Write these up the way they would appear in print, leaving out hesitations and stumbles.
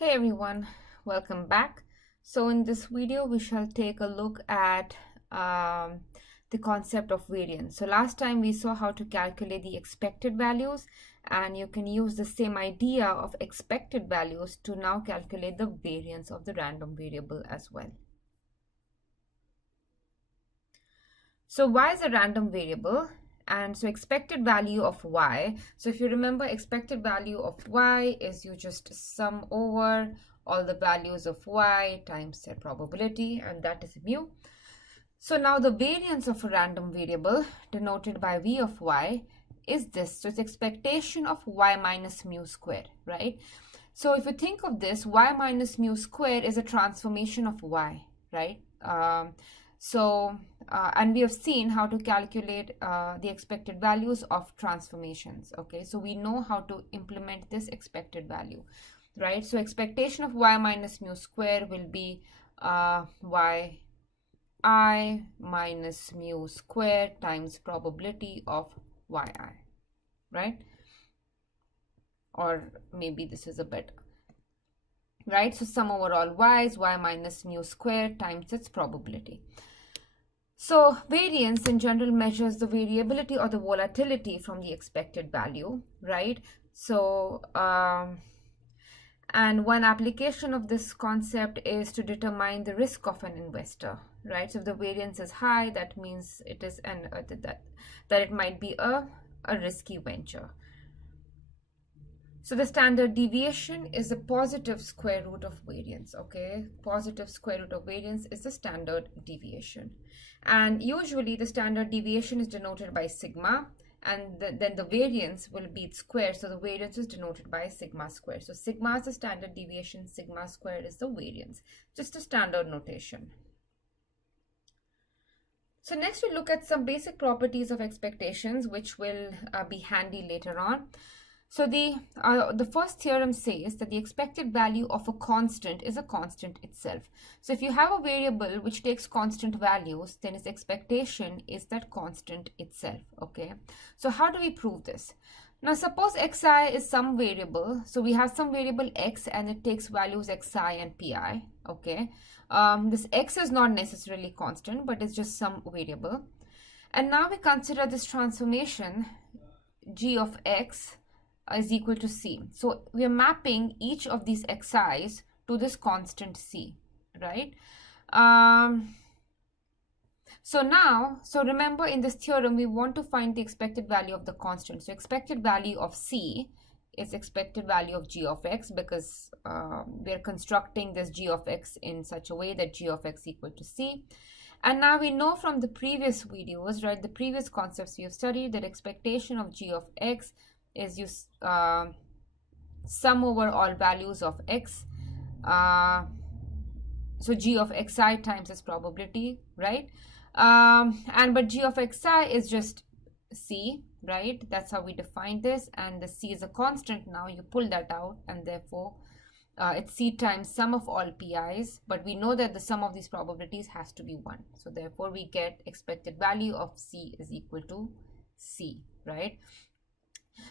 Hey everyone, welcome back. So in this video, we shall take a look at the concept of variance. So last time we saw how to calculate the expected values, and you can use the same idea of expected values to now calculate the variance of the random variable as well. So y is a random variable, and so expected value of y. So if you remember, expected value of y is you just sum over all the values of y times their probability, and that is mu. So now the variance of a random variable denoted by v of y is this. So it's expectation of y minus mu squared, right? So if you think of this, y minus mu squared is a transformation of y, right? And we have seen how to calculate the expected values of transformations. Okay, so we know how to implement this expected value, right? So expectation of y minus mu square will be y I minus mu square times probability of yi, right? Or maybe this is a better, right? So sum over all y's, y minus mu square times its probability. So variance in general measures the variability or the volatility from the expected value, right? So, and one application of this concept is to determine the risk of an investor, right? So if the variance is high, that means it is that it might be a risky venture. So the standard deviation is the positive square root of variance, okay? Positive square root of variance is the standard deviation. And usually the standard deviation is denoted by sigma, and then the variance will be its square. So the variance is denoted by sigma square. So sigma is the standard deviation, sigma squared is the variance. Just a standard notation. So next we look at some basic properties of expectations, which will be handy later on. So the first theorem says that the expected value of a constant is a constant itself. So if you have a variable which takes constant values, then its expectation is that constant itself, okay? So how do we prove this? Now suppose xi is some variable. So we have some variable x and it takes values xi and pi, okay? This x is not necessarily constant, but it's just some variable. And now we consider this transformation g of x is equal to c. So we are mapping each of these xi's to this constant c, right? So remember in this theorem, we want to find the expected value of the constant. So expected value of c is expected value of g of x, because we are constructing this g of x in such a way that g of x equal to c. And now we know from the previous videos, right, the previous concepts we have studied, that expectation of g of x is you sum over all values of x. So g of xi times its probability, right? But g of xi is just c, right? That's how we define this, and the c is a constant. Now you pull that out, and therefore it's c times sum of all pi's, but we know that the sum of these probabilities has to be 1. So therefore we get expected value of c is equal to c, right?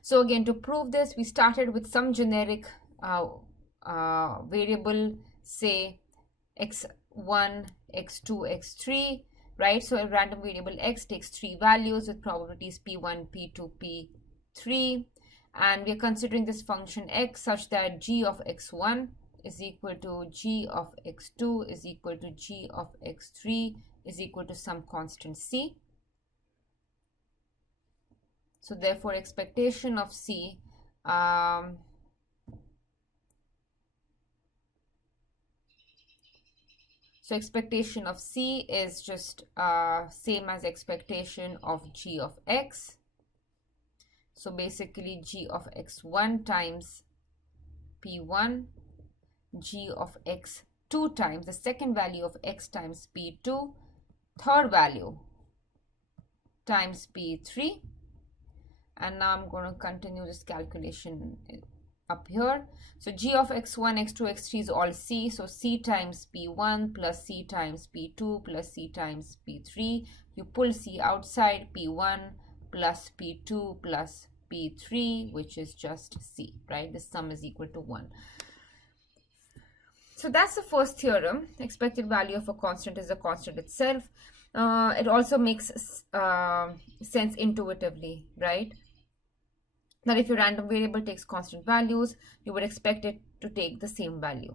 So again, to prove this, we started with some generic variable, say x1, x2, x3, right? So a random variable x takes 3 values with probabilities p1, p2, p3, and we are considering this function x such that g of x1 is equal to g of x2 is equal to g of x3 is equal to some constant c. So therefore expectation of c is just same as expectation of g of x. So basically g of x1 times p1, g of x2 times the second value of x times p2, third value times p3. And now I'm going to continue this calculation up here. So g of x1, x2, x3 is all c. So c times p1 plus c times p2 plus c times p3. You pull c outside, p1 plus p2 plus p3, which is just c, right? The sum is equal to 1. So that's the first theorem. Expected value of a constant is a constant itself. It also makes sense intuitively, right? That if your random variable takes constant values, you would expect it to take the same value.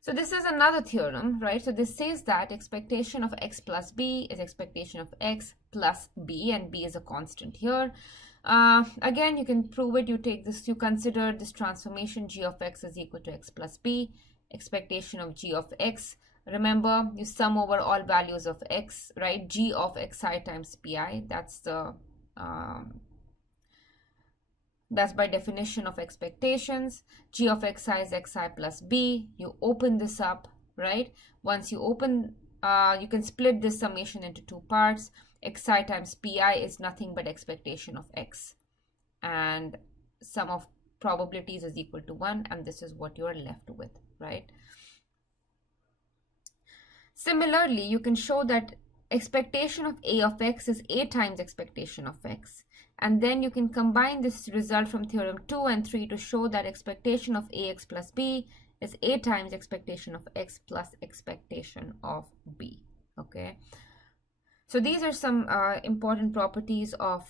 So this is another theorem, right? So this says that expectation of x plus b is expectation of x plus b, and b is a constant here. Again, you can prove it. You take this, you consider this transformation g of x is equal to x plus b, expectation of g of x. Remember, you sum over all values of x, right? G of xi times pi. That's by definition of expectations. G of xi is xi plus b. You open this up, right? Once you open, you can split this summation into two parts. Xi times pi is nothing but expectation of x. And sum of probabilities is equal to 1. And this is what you are left with, right? Similarly, you can show that expectation of a of x is a times expectation of x. And then you can combine this result from theorem 2 and 3 to show that expectation of ax plus b is a times expectation of x plus expectation of b. Okay. So these are some important properties of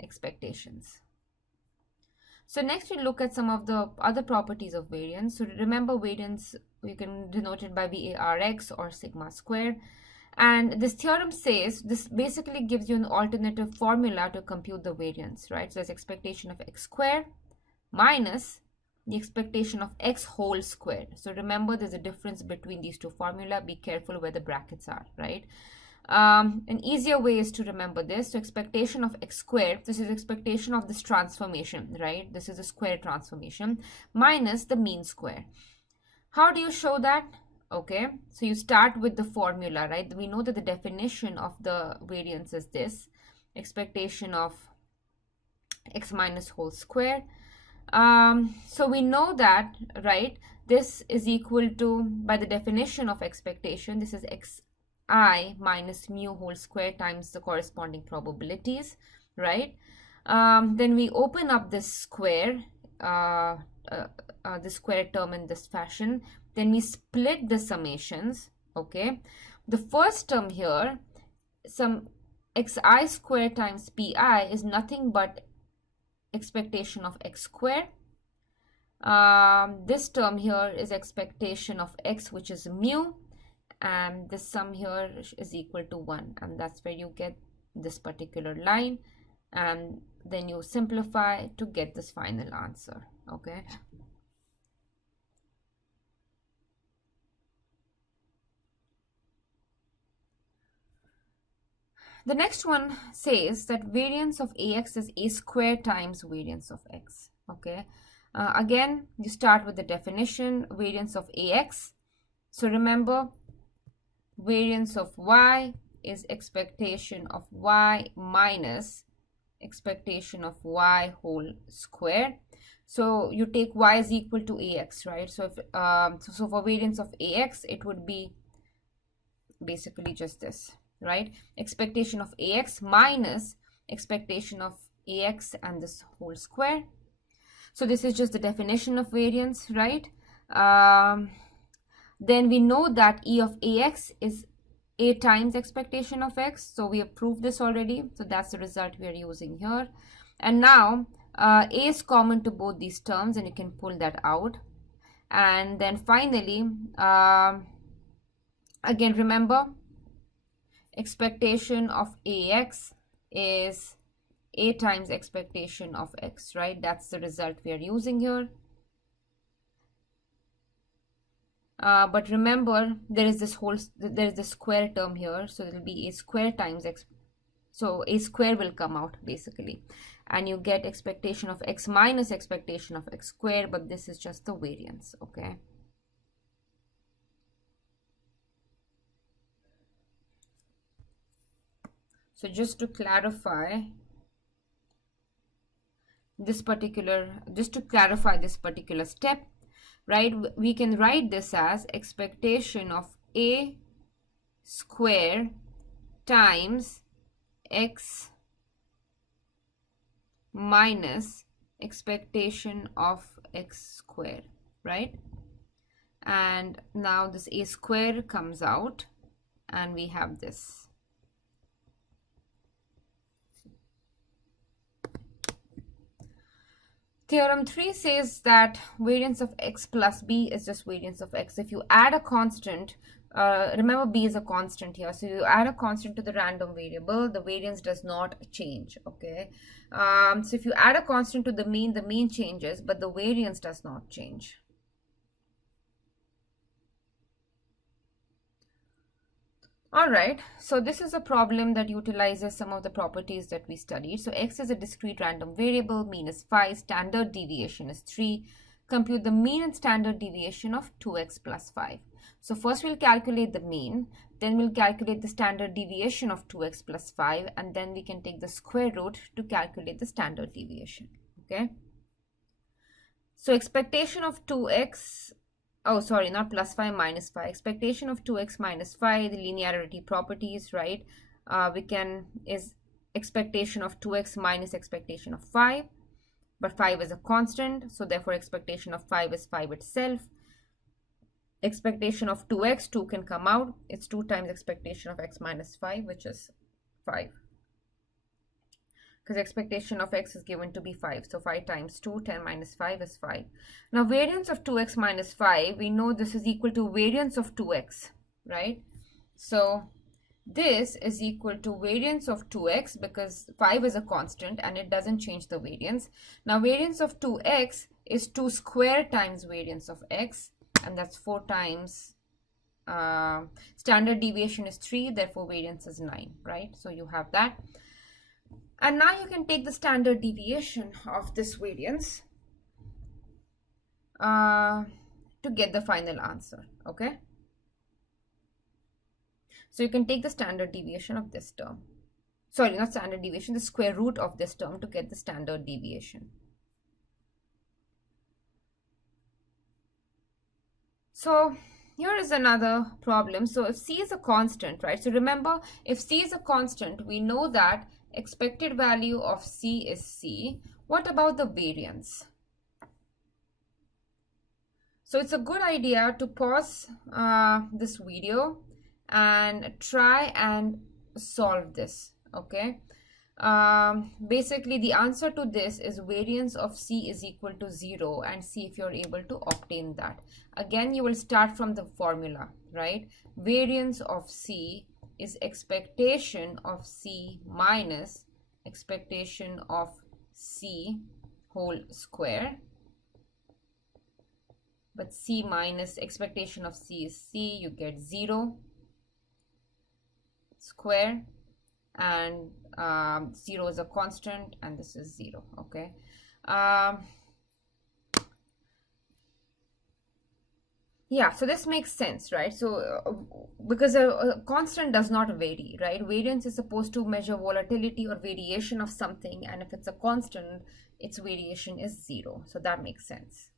expectations. So next we look at some of the other properties of variance. So remember, variance, you can denote it by VARX or sigma square. And this theorem says, this basically gives you an alternative formula to compute the variance, right? So it's expectation of x squared minus the expectation of x whole squared. So remember, there's a difference between these two formula. Be careful where the brackets are, right? An easier way is to remember this. So expectation of x squared, this is expectation of this transformation, right? This is a square transformation minus the mean square. How do you show that? Okay, so you start with the formula, right? We know that the definition of the variance is this, expectation of x minus whole square. So we know that, right, this is equal to, by the definition of expectation, this is xi minus mu whole square times the corresponding probabilities, right? Then we open up this square, the square term in this fashion. Then we split the summations, okay? The first term here, some xi square times pi is nothing but expectation of x squared. This term here is expectation of x, which is mu, and this sum here is equal to 1, and that's where you get this particular line, and then you simplify to get this final answer, okay? The next one says that variance of ax is a square times variance of x, okay? Again, you start with the definition, variance of ax. So remember, variance of y is expectation of y minus expectation of y whole square. So you take y is equal to ax, right? So if so for variance of ax, it would be basically just this, right? Expectation of ax minus expectation of ax and this whole square. So this is just the definition of variance, right? Then we know that e of ax is a times expectation of x. So we have proved this already. So that's the result we are using here. And now a is common to both these terms, and you can pull that out. And then finally, again, remember, expectation of ax is a times expectation of x, right? That's the result we are using here. But remember, there is this square term here, so it will be a square times x. So a square will come out basically, and you get expectation of x minus expectation of x square, but this is just the variance, okay? So just to clarify this particular step, right, we can write this as expectation of a square times x minus expectation of x square, right? And now this a square comes out and we have this. Theorem 3 says that variance of x plus b is just variance of x. If you add a constant, remember b is a constant here, so you add a constant to the random variable, the variance does not change, okay? So if you add a constant to the mean changes, but the variance does not change. All right, so this is a problem that utilizes some of the properties that we studied. So x is a discrete random variable, mean is 5, standard deviation is 3. Compute the mean and standard deviation of 2x plus 5. So first we'll calculate the mean, then we'll calculate the standard deviation of 2x plus 5, and then we can take the square root to calculate the standard deviation, okay? So expectation of 2x, oh sorry, not plus 5, minus 5. Expectation of 2x minus 5, the linearity properties, right? Is expectation of 2x minus expectation of 5. But 5 is a constant, so therefore expectation of 5 is 5 itself. Expectation of 2x, 2 can come out. It's 2 times expectation of x minus 5, which is 5. Because expectation of x is given to be 5. So 5 times 2, 10 minus 5 is 5. Now variance of 2x minus 5, we know this is equal to variance of 2x, right? So this is equal to variance of 2x because 5 is a constant and it doesn't change the variance. Now variance of 2x is 2 square times variance of x, and that's 4 times, standard deviation is 3, therefore variance is 9, right? So you have that. And now you can take the standard deviation of this variance to get the final answer, okay? So you can take the standard deviation of this term. Sorry, not standard deviation, the square root of this term to get the standard deviation. So here is another problem. So if c is a constant, right? So remember, if c is a constant, we know that expected value of c is c. What about the variance? So it's a good idea to pause this video and try and solve this, okay? Basically the answer to this is variance of c is equal to 0, and see if you're able to obtain that. Again, you will start from the formula, right? Variance of c is expectation of c minus expectation of c whole square, but c minus expectation of c is c, you get 0 square, and 0 is a constant and this is 0, okay? Yeah, so this makes sense, right? So because a constant does not vary, right? Variance is supposed to measure volatility or variation of something, and if it's a constant, its variation is 0, so that makes sense.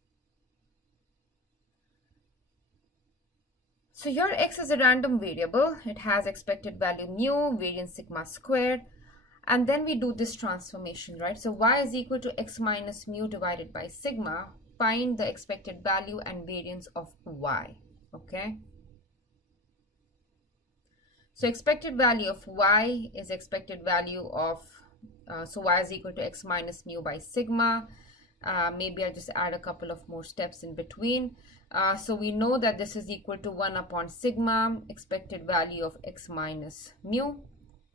So here x is a random variable. It has expected value mu, variance sigma squared, and then we do this transformation, right? So y is equal to x minus mu divided by sigma. Find the expected value and variance of y, okay? So expected value of y is expected value of, so y is equal to x minus mu by sigma. Maybe I'll just add a couple of more steps in between. So we know that this is equal to 1 upon sigma, expected value of x minus mu,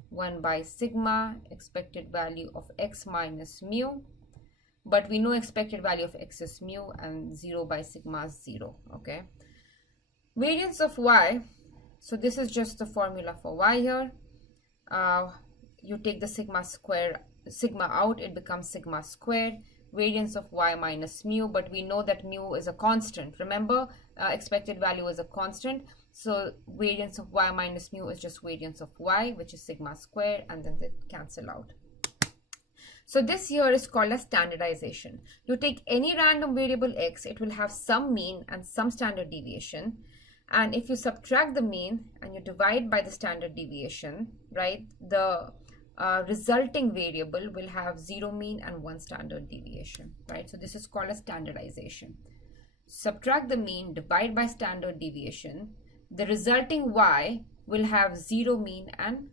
1 by sigma, expected value of x minus mu. But we know expected value of x is mu, and 0 by sigma is 0, okay? Variance of y, so this is just the formula for y here. You take the sigma out, it becomes sigma squared. Variance of y minus mu, but we know that mu is a constant. Remember, expected value is a constant, so variance of y minus mu is just variance of y, which is sigma squared, and then they cancel out. So this here is called as standardization. You take any random variable x, it will have some mean and some standard deviation, and if you subtract the mean and you divide by the standard deviation, right, the resulting variable will have 0 mean and 1 standard deviation, right? So this is called a standardization. subtract the mean, divide by standard deviation, the resulting y will have 0 mean and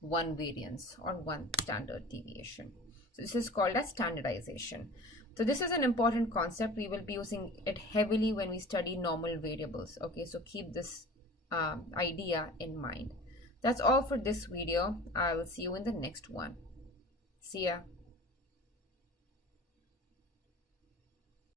1 variance or 1 standard deviation. So this is called as standardization. So this is an important concept. We will be using it heavily when we study normal variables. Okay, so keep this idea in mind. That's all for this video. I will see you in the next one. See ya.